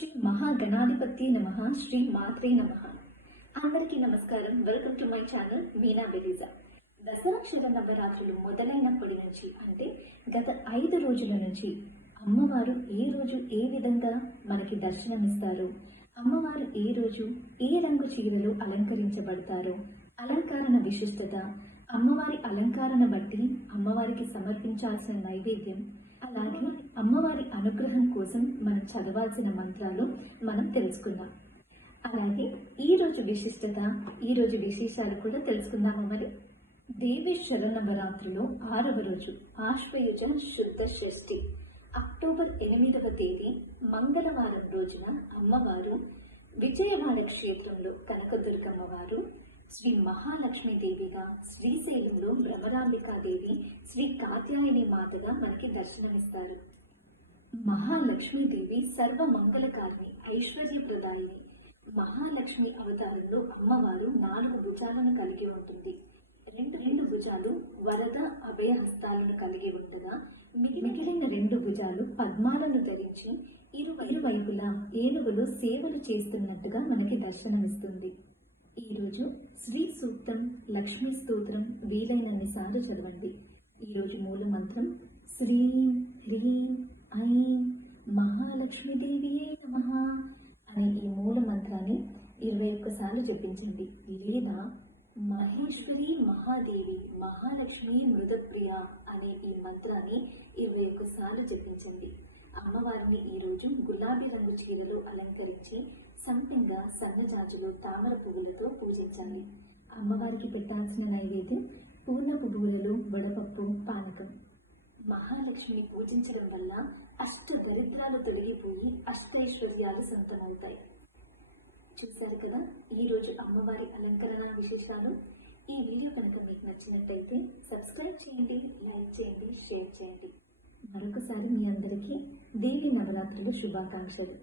శ్రీ మహాగణాధిపతి నమః. శ్రీ మాత్రే నమః. అందరికీ నమస్కారం. Welcome to my channel Meena Beliza. Dasara శరన్నవరాత్రులు మొదలైనప్పటి నుంచి అంటే గత 5 రోజుల నుంచి అమ్మవారు ఏ రోజు ఏ విధంగా మనకి దర్శనమిస్తారు, అమ్మవారు ఏ రోజు ఏ రంగు చీరలు అలంకరించబడతారో, అలంకరణ విశిష్టత, అమ్మవారి అలంకరణ బట్టి అమ్మవారికి సమర్పించాల్సిన నైవేద్యం, అలాగే అమ్మవారి అనుగ్రహం కోసం మనం చదవాల్సిన మంత్రాలు మనం తెలుసుకుందాం. అలాగే ఈరోజు విశిష్టత, ఈరోజు విశేషాలు కూడా తెలుసుకుందాము. మరి దేవి శరన్నవరాత్రులు 6వ రోజు ఆశ్వయుజ శుద్ధ షష్ఠి అక్టోబర్ 8వ తేదీ మంగళవారం రోజున అమ్మవారు విజయవాడ క్షేత్రంలో కనకదుర్గమ్మవారు, శ్రీ మహాలక్ష్మీదేవిగా శ్రీశైలంలో భ్రమరాంబికాదేవి, శ్రీ కాత్యాయని మాతగా మనకి దర్శనమిస్తారు. మహాలక్ష్మీదేవి సర్వమంగళకారిణి, ఐశ్వర్యప్రదాయిని. మహాలక్ష్మి అవతారంలో అమ్మవారు 4 భుజాలను కలిగి ఉంటుంది. రెండు భుజాలు వరద అభయహస్తాలను కలిగి ఉండగా మిగిలిన 2 భుజాలు పద్మాలను ధరించి ఇరువైపులా ఏనుగులు సేవలు చేస్తున్నట్టుగా మనకి దర్శనమిస్తుంది. ఈరోజు శ్రీ సూక్తం, లక్ష్మీ స్తోత్రం వీలైనన్ని సార్లు చదవండి. ఈరోజు మూల మంత్రం శ్రీం హ్రీం ఐం మహాలక్ష్మీదేవియే నమః అనే ఈ మూల మంత్రాన్ని 21 సార్లు జపించండి. లేదా మహేశ్వరి మహాదేవి మహాలక్ష్మి మృదప్రియ అనే ఈ మంత్రాన్ని 21 సార్లు జపించండి. అమ్మవారిని ఈరోజు గులాబీ రంగు చీరలు అలంకరించి సంపెంగ, సన్నజాజులు, తామర పువ్వులతో పూజించాలి. అమ్మవారికి పెట్టాల్సిన నైవేద్యం పూర్ణపు బూరెలు, వడపప్పు, పానకం. మహాలక్ష్మిని పూజించడం వల్ల అష్ట దరిద్రాలు తొలగిపోయి అష్టైశ్వర్యాలు సొంతమవుతాయి. చూశారు కదా ఈరోజు అమ్మవారి అలంకరణ విశేషాలు. ఈ వీడియో కనుక మీకు నచ్చినట్టయితే సబ్స్క్రైబ్ చేయండి, లైక్ చేయండి, షేర్ చేయండి. మరొకసారి మీ అందరికీ దేవి నవరాత్రుల శుభాకాంక్షలు.